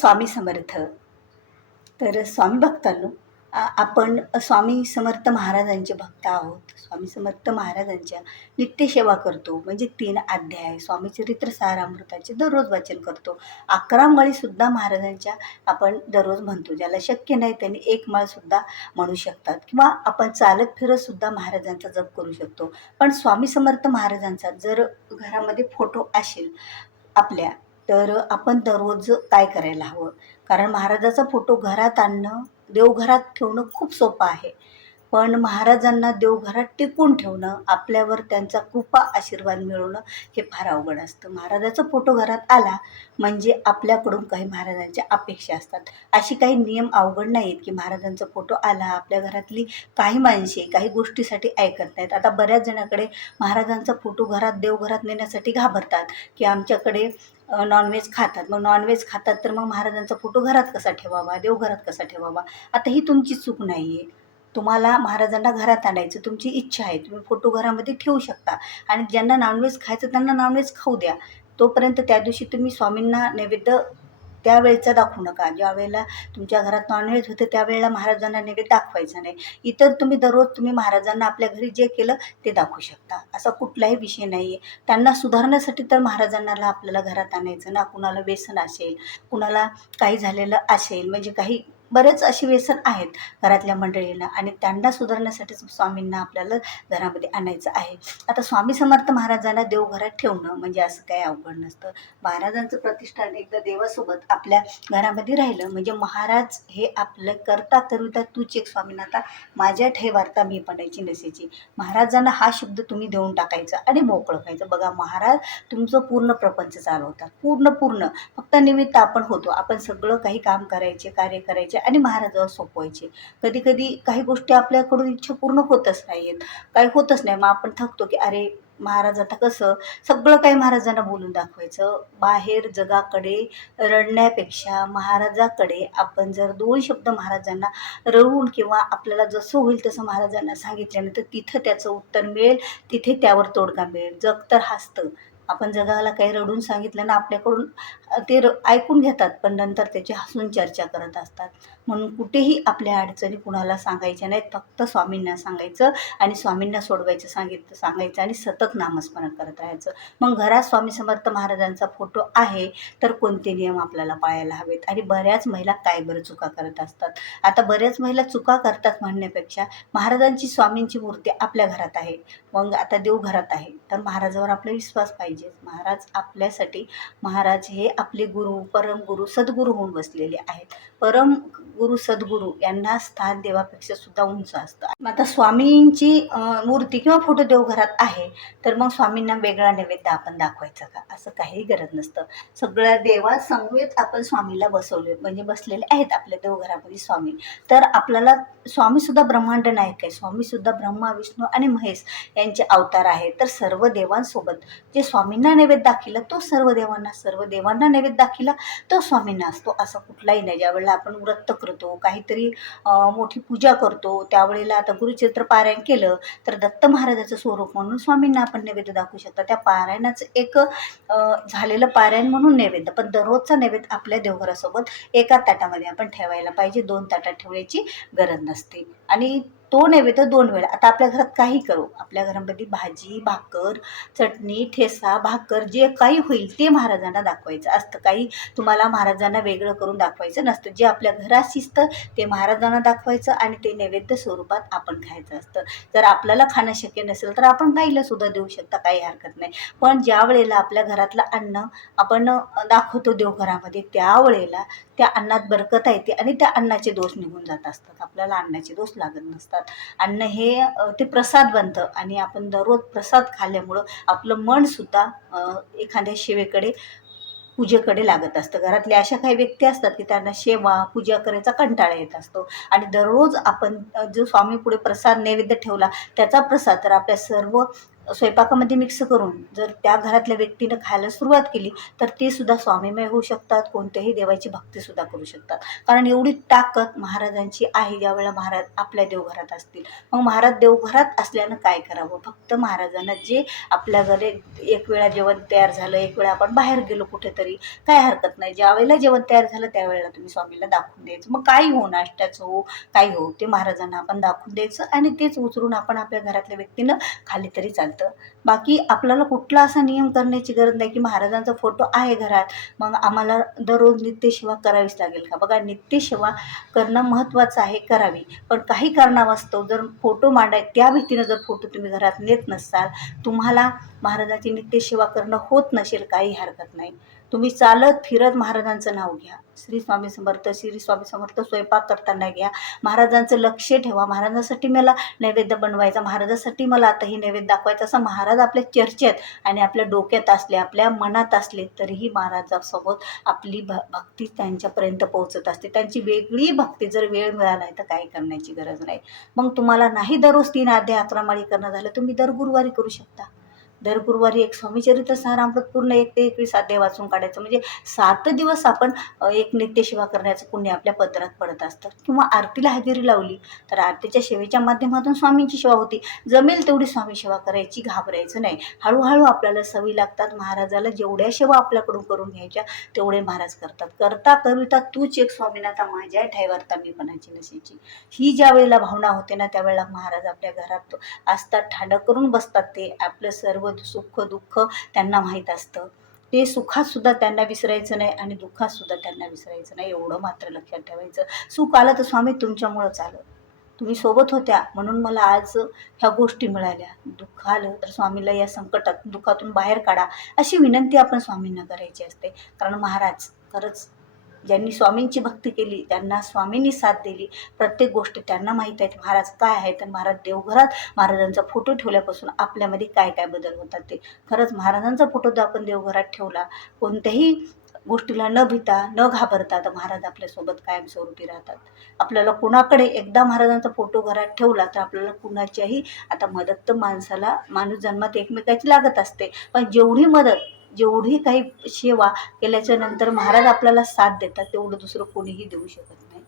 स्वामी समर्थ. तर स्वामी भक्तांनो, आपण स्वामी समर्थ महाराजांचे भक्त आहोत. स्वामी समर्थ महाराजांच्या नित्यसेवा करतो. म्हणजे 3 अध्याय स्वामी चरित्र सारामृताचे दररोज वाचन करतो. 11 माळीसुद्धा महाराजांच्या आपण दररोज म्हणतो. ज्याला शक्य नाही त्यांनी 1 माळसुद्धा म्हणू शकतात किंवा आपण चालत फिरतसुद्धा महाराजांचा जप करू शकतो. पण स्वामी समर्थ महाराजांचा जर घरामध्ये फोटो असेल आपल्या, तर आपण दररोज काय करायला हवं? कारण महाराजाचा फोटो घरात आणणं, देवघरात ठेवणं खूप सोपं आहे. पण महाराजांना देवघरात टिकून ठेवणं, आपल्यावर त्यांचा कृपा आशीर्वाद मिळवणं हे फार अवघड असतं. महाराजाचा फोटो घरात आला म्हणजे आपल्याकडून काही महाराजांच्या अपेक्षा असतात. अशी काही नियम अवघड नाहीत की महाराजांचा फोटो आला, आपल्या घरातली काही माणसे काही गोष्टीसाठी ऐकत नाहीत. आता बऱ्याच जणांकडे महाराजांचा फोटो देवघरात नेण्यासाठी घाबरतात की आमच्याकडे नॉनव्हेज खातात. मग नॉनव्हेज खातात तर मग महाराजांचा फोटो घरात कसा ठेवावा, देवघरात कसा ठेवावा? आता ही तुमची चूक नाही आहे. तुम्हाला महाराजांना घरात आणायचं तुमची इच्छा आहे, तुम्ही फोटो घरामध्ये ठेवू शकता. आणि ज्यांना नॉनव्हेज खायचं त्यांना नॉनव्हेज खाऊ द्या. तोपर्यंत त्या दिवशी तुम्ही स्वामींना नैवेद्य त्यावेळेचा दाखवू नका. ज्या वेळेला तुमच्या घरात नॉनव्हेज होतं त्यावेळेला महाराजांना नैवेद्य दाखवायचा नाही. इतर तुम्ही महाराजांना आपल्या घरी जे केलं ते दाखवू शकता. असा कुठलाही विषय नाही आहे. त्यांना सुधारण्यासाठी तर महाराजांना आपल्याला घरात आणायचं ना. कुणाला व्यसन असेल, कुणाला काही झालेलं असेल, म्हणजे काही बरेच असे व्यसन आहेत घरातल्या मंडळींना, आणि त्यांना सुधारण्यासाठीच स्वामींना आपल्याला घरामध्ये आणायचं आहे. आता स्वामी समर्थ महाराजांना देवघरात ठेवणं म्हणजे असं काही अवघड नसतं. महाराजांचं प्रतिष्ठान एकदा देवासोबत आपल्या घरामध्ये राहिलं म्हणजे महाराज हे आपलं करता करिता तूच एक स्वामीनाथा, माझ्या ठे वार्ता मी पणायची नसेची. महाराजांना हा शब्द तुम्ही देऊन टाकायचा आणि मोकळं व्हायचं. बघा, महाराज तुमचं पूर्ण प्रपंच चालवतात. पूर्ण फक्त निमित्त आपण होतो. आपण सगळं काही काम करायचे, कार्य करायचे आणि महाराजांवर सोपवायचे. कधी कधी काही गोष्टी आपल्याकडून इच्छा पूर्ण होतच नाहीत, काही होतच नाही. मग आपण थकतो की अरे महाराज आता कसं सगळं काही महाराजांना बोलून दाखवायचं. बाहेर जगाकडे रडण्यापेक्षा महाराजाकडे आपण जर 2 शब्द महाराजांना रडून किंवा आपल्याला जसं होईल तसं महाराजांना सांगितल्यानंतर तिथं त्याचं उत्तर मिळेल, तिथे त्यावर तोडगा मिळेल. जग तर हसतं. आपण जगाला काही रडून सांगितलं ना, आपल्याकडून ते ऐकून घेतात पण नंतर त्याची हसून चर्चा करत असतात. म्हणून कुठेही आपल्या अडचणी कुणाला सांगायच्या नाहीत. फक्त स्वामींना सांगायचं आणि स्वामींना सोडवायचं सांगायचं आणि सतत नामस्मरण करत राहायचं. मग घरात स्वामी समर्थ महाराजांचा फोटो आहे तर कोणते नियम आपल्याला पाळायला हवेत? आणि बऱ्याच महिला काय बरं चुका करत असतात. आता बऱ्याच महिला चुका करतात म्हणण्यापेक्षा महाराजांची स्वामींची मूर्ती आपल्या घरात आहे, मग आता देव घरात आहे तर महाराजावर आपला विश्वास पाहिजे. महाराज आपल्यासाठी, महाराज हे आपले गुरु, परमगुरु, सद्गुरू होऊन बसलेले आहेत. परम गुरु सद्गुरू यांना स्थान देवापेक्षा सुद्धा उंच असतं. आता स्वामींची मूर्ती किंवा फोटो देवघरात आहे तर मग स्वामींना वेगळा नैवेद्य आपण दाखवायचा का? असं काही गरज नसतं. सगळ्या देवा समवेत आपण स्वामीला बसवले, म्हणजे बसलेले आहेत आपल्या देवघरामध्ये स्वामी. तर आपल्याला स्वामीसुद्धा ब्रह्मांड नायक आहे. स्वामीसुद्धा ब्रह्मा, विष्णू आणि महेश यांचे अवतार आहे. तर सर्व देवांसोबत जे स्वामींना नैवेद्य दाखिला तो सर्व देवांना नैवेद्य दाखिला तो स्वामींना असतो. असं कुठलाही नाही. ज्यावेळेला आपण व्रत करतो, काहीतरी मोठी पूजा करतो, त्यावेळेला आता गुरुचरित्र पारायण केलं तर दत्त महाराजाचं स्वरूप म्हणून स्वामींना आपण नैवेद्य दाखवू शकतो. त्या पारायणाचं एक झालेलं पारायण म्हणून नैवेद्य, पण दररोजचा नैवेद्य आपल्या देवघरासोबत एका ताटामध्ये आपण ठेवायला पाहिजे. 2 ताटात ठेवण्याची गरज नसते. आणि तो नैवेद्य 2 वेळा. आता आपल्या घरात काही करू, आपल्या घरामध्ये भाजी, भाकर, चटणी, ठेसा, भाकर जे काही होईल ते महाराजांना दाखवायचं असतं. काही तुम्हाला महाराजांना वेगळं करून दाखवायचं नसतं. जे आपल्या घरात शिजतं ते महाराजांना दाखवायचं आणि ते नैवेद्य स्वरूपात आपण खायचं असतं. जर आपल्याला खाणं शक्य नसेल तर आपण गाईला सुद्धा देऊ शकता, काही हरकत नाही. पण ज्या वेळेला आपल्या घरातलं अन्न आपण दाखवतो देवघरामध्ये, त्यावेळेला त्या अन्नात बरकत येते आणि त्या अन्नाचे दोष निघून जात असतात. आपल्याला अन्नाचे दोष लागत नसतात. अन्न हे ते प्रसाद बनतं आणि आपण दररोज प्रसाद खाल्ल्यामुळं आपलं मन सुद्धा एखाद्या सेवेकडे, पूजेकडे लागत असतं. घरातल्या अशा काही व्यक्ती असतात की त्यांना सेवा पूजा करायचा कंटाळा येत असतो आणि दररोज आपण जो स्वामी पुढे प्रसाद नैवेद्य ठेवला त्याचा प्रसाद तर आपल्या सर्व स्वयंपाकामध्ये मिक्स करून जर त्या घरातल्या व्यक्तीनं खायला सुरुवात केली तर ते सुद्धा स्वामीमय होऊ शकतात, कोणत्याही देवाची भक्तीसुद्धा करू शकतात. कारण एवढी ताकद महाराजांची आहे. ज्यावेळेला महाराज आपल्या देवघरात असतील, मग महाराज देवघरात असल्यानं काय करावं? फक्त महाराजांना जे आपल्या घरी एक वेळा जेवण तयार झालं, एक वेळा आपण बाहेर गेलो कुठेतरी, काय हरकत नाही. ज्यावेळेला जेवण तयार झालं त्यावेळेला तुम्ही स्वामीला दाखवून द्यायचं. मग काही हो, नाश्त्याचं हो, काही हो, ते महाराजांना आपण दाखवून द्यायचं आणि तेच उचलून आपण आपल्या घरातल्या व्यक्तीनं खाली तरी चालतं. बाकी आपल्याला कुठला असा नियम करण्याची गरज नाही की महाराजांचा फोटो आहे घरात मग आम्हाला दररोज नित्यसेवा करावीच लागेल का? बघा, नित्यसेवा करणं महत्त्वाचं आहे, करावी. पण काही कारणावास्तव जर फोटो त्या भीतीनं जर फोटो तुम्ही घरात नेत नसाल, तुम्हाला महाराजांची नित्यसेवा करणं होत नसेल, काही हरकत नाही. तुम्ही चालत फिरत महाराजांचं नाव घ्या. श्री स्वामी समर्थ, श्री स्वामी समर्थ स्वयंपाक करताना घ्या. महाराजांचं लक्ष ठेवा. महाराजांसाठी मला नैवेद्य बनवायचा, महाराजांसाठी मला आता ही नैवेद्य दाखवायचा, असं महाराज आपल्या चर्चेत आणि आपल्या डोक्यात असले, आपल्या मनात असले, तरीही महाराजांसोबत आपली भक्ती त्यांच्यापर्यंत पोहोचत असते. त्यांची वेगळी भक्ती जर वेळ मिळाला नाही तर काही करण्याची गरज नाही. मग तुम्हाला नाही दररोज 3 अध्याय 11 माळी करणं झालं, तुम्ही दर गुरुवारी करू शकता. दर गुरुवारी एक स्वामीचरित्र सारामृत पूर्ण 1 ते 21 अध्याय वाचून काढायचं. म्हणजे 7 दिवस आपण एक नित्यसेवा करण्याचं पुण्य आपल्या पदरात पडत असतं. किंवा आरतीला हजेरी लावली तर आरतीच्या सेवेच्या माध्यमातून स्वामींची सेवा होती. जमेल तेवढी स्वामी सेवा करायची, घाबरायचं नाही. हळूहळू आपल्याला सवयी लागतात. महाराजाला जेवढ्या सेवा आपल्याकडून करून घ्यायच्या तेवढे महाराज करतात. करता कविता तूच एक स्वामीनाथा, माझ्या ठाईवरता मी पणाची नसेची, ही ज्या वेळेला भावना होते ना त्यावेळेला महाराज आपल्या घरात असतात, ठाडं करून बसतात. ते आपलं सर्व सुख दुःख त्यांना माहीत असतं. ते सुखात सुद्धा त्यांना विसरायचं नाही आणि दुःखात सुद्धा त्यांना विसरायचं नाही, एवढं मात्र लक्षात ठेवायचं. सुख आलं तर स्वामी तुमच्यामुळंच आलं, तुम्ही सोबत होत्या म्हणून मला आज ह्या गोष्टी मिळाल्या. दुःख आलं तर स्वामीला या संकटात दुःखातून बाहेर काढा, अशी विनंती आपण स्वामींना करायची असते. कारण महाराज खरंच ज्यांनी स्वामींची भक्ती केली त्यांना स्वामींनी साथ दिली. प्रत्येक गोष्टी त्यांना माहीत आहेत महाराज काय आहे. तर महाराज देवघरात महाराजांचा फोटो ठेवल्यापासून आपल्यामध्ये काय काय बदल होतात ते. खरंच महाराजांचा फोटो जर आपण देवघरात ठेवला, कोणत्याही गोष्टीला न भीता न घाबरता, तर महाराज आपल्यासोबत कायमस्वरूपी राहतात. आपल्याला कुणाकडे एकदा महाराजांचा फोटो घरात ठेवला तर आपल्याला कुणाच्याही, आता मदत तर माणूस जन्मात एकमेकाची लागत असते, पण जेवढी मदत, जेवढी काही सेवा केल्याच्या नंतर महाराज आपल्याला साथ देतात तेवढं दुसरं कोणीही देऊ शकत नाही.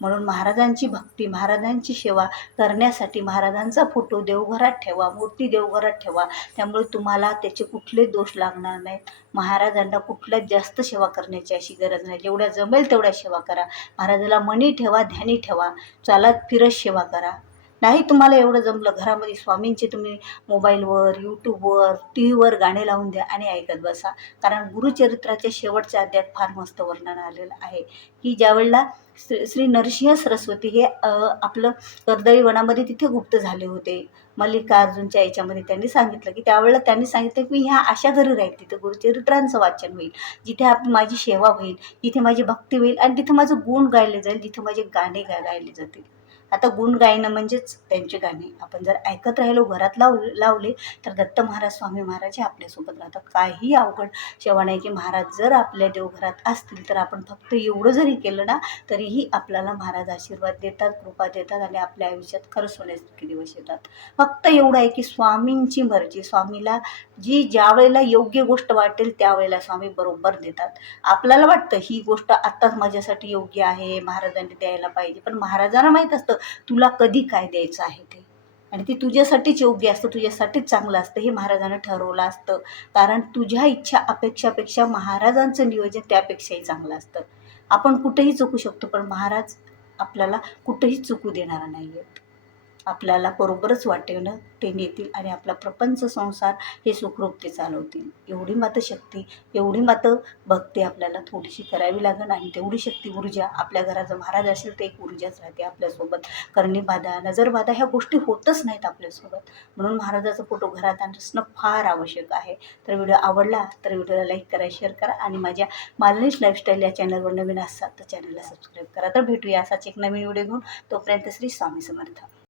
म्हणून महाराजांची भक्ती, महाराजांची सेवा करण्यासाठी महाराजांचा फोटो देवघरात ठेवा, मूर्ती देवघरात ठेवा. त्यामुळे तुम्हाला त्याचे कुठले दोष लागणार नाहीत. महाराजांना कुठल्याच जास्त सेवा करण्याची अशी गरज नाही. जेवढ्या जमेल तेवढ्या सेवा करा. महाराजाला मनी ठेवा, ध्यानी ठेवा, चालत फिरत सेवा करा. नाही तुम्हाला एवढं जमलं, घरामध्ये स्वामींचे तुम्ही मोबाईलवर, यूट्यूबवर, टी व्हीवर गाणे लावून द्या आणि ऐकत बसा. कारण गुरुचरित्राच्या शेवटच्या अध्यायात फार मस्त वर्णन आलेलं आहे की ज्यावेळेला श्री नरसिंह सरस्वती हे आपलं कर्दळी वनामध्ये तिथे गुप्त झाले होते. मल्लिकार्जुनच्या याच्यामध्ये त्यांनी सांगितलं की त्यावेळेला त्यांनी सांगितलं की मी ह्या अशा घरी राहील तिथं गुरुचरित्रांचं वाचन होईल, जिथे माझी सेवा होईल, जिथे माझी भक्ती होईल आणि तिथं माझं गुण गायले जाईल, जिथे माझे गाणे गायले जातील. आता गुण गायनं म्हणजेच त्यांचे गाणे आपण जर ऐकत राहिलो, घरात लावले तर दत्त महाराज, स्वामी महाराज हे आपल्यासोबत राहतात. काही अवघड सेवा नाही की महाराज जर आपल्या देवघरात असतील तर आपण फक्त एवढं जरी केलं ना तरीही आपल्याला महाराज आशीर्वाद देतात, कृपा देतात आणि आपल्या आयुष्यात खरंच सोन्यासारखे दिवस येतात. फक्त एवढं आहे की स्वामींची मर्जी, स्वामीला ज्या वेळेला योग्य गोष्ट वाटेल त्यावेळेला स्वामी बरोबर देतात. आपल्याला वाटतं ही गोष्ट आत्ताच माझ्यासाठी योग्य आहे, महाराजांनी द्यायला पाहिजे, पण महाराजांना माहीत असतं तुला कधी काय द्यायचं आहे ते, आणि ते तुझ्यासाठीच योग्य असतं, तुझ्यासाठीच चांगलं असतं, हे महाराजांना ठरवलं असतं. कारण तुझ्या इच्छा अपेक्षापेक्षा महाराजांचं नियोजन त्यापेक्षाही चांगलं असतं. आपण कुठेही चुकू शकतो पण महाराज आपल्याला कुठेही चुकू देणार नाही आहेत. आपल्याला बरोबरच वाटेनं ते नेतील आणि आपला प्रपंच संसार हे सुखरूप ते चालवतील. एवढी मात्र शक्ती, एवढी मात्र भक्ती आपल्याला थोडीशी करावी लागेल आणि तेवढी शक्ती, ऊर्जा आपल्या घरात जर महाराज असेल तर एक ऊर्जाच राहते आपल्यासोबत. करणी-बाधा, नजर-बाधा ह्या गोष्टी होतच नाहीत आपल्यासोबत. म्हणून महाराजाचा फोटो घरात असणं फार आवश्यक आहे. तर व्हिडिओ आवडला तर व्हिडिओला लाईक करा, शेअर करा आणि माझ्या मालनीश लाईफस्टाईल या चॅनलवर नवीन असाल तर चॅनलला सबस्क्राईब करा. तर भेटूया असाच एक नवीन व्हिडिओ घेऊन. तोपर्यंत श्री स्वामी समर्थ.